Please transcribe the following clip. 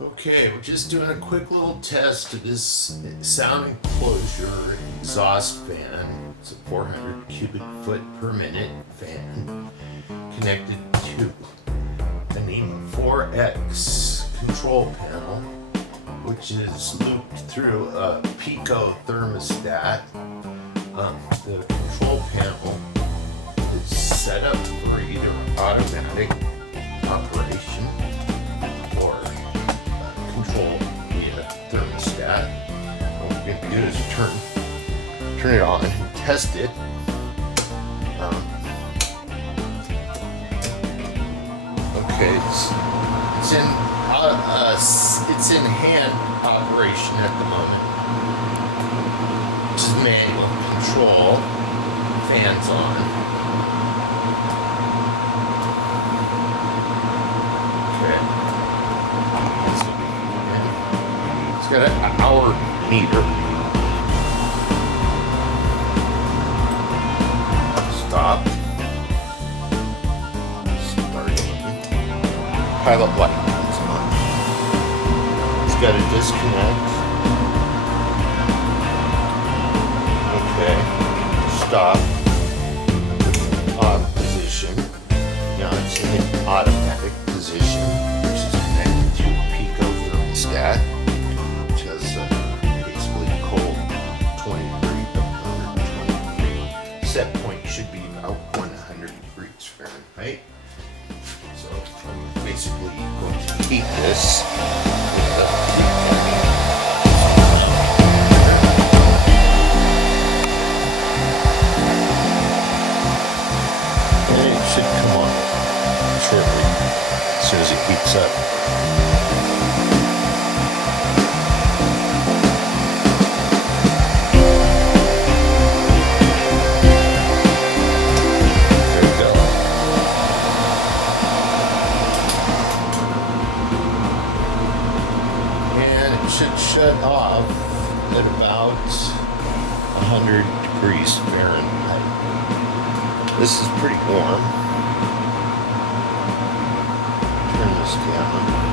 Okay, we're just doing a quick little test of this sound enclosure exhaust fan. It's a 400 cubic foot per minute fan connected to an E4X control panel, which is looped through a Pico thermostat. The control panel is set up for either automatic operation or control via thermostat. What we're going to do is turn it on and test it. Okay, it's in hand operation at the moment. This is manual control. Fans on. Okay. It's got an hour meter. Stop. Starting. Pilot light is on. It's got a disconnect. Okay. Stop. On position. Now it's in the automatic position, which is connected to a Pico thermostat, which has basically cold 23 to 123. Set point should be about 100 degrees Fahrenheit. So I'm basically going to heat this with the should come on shortly as soon as it heats up. There we go. And it should shut off at about 100 degrees Fahrenheit. This is pretty warm. Turn this down.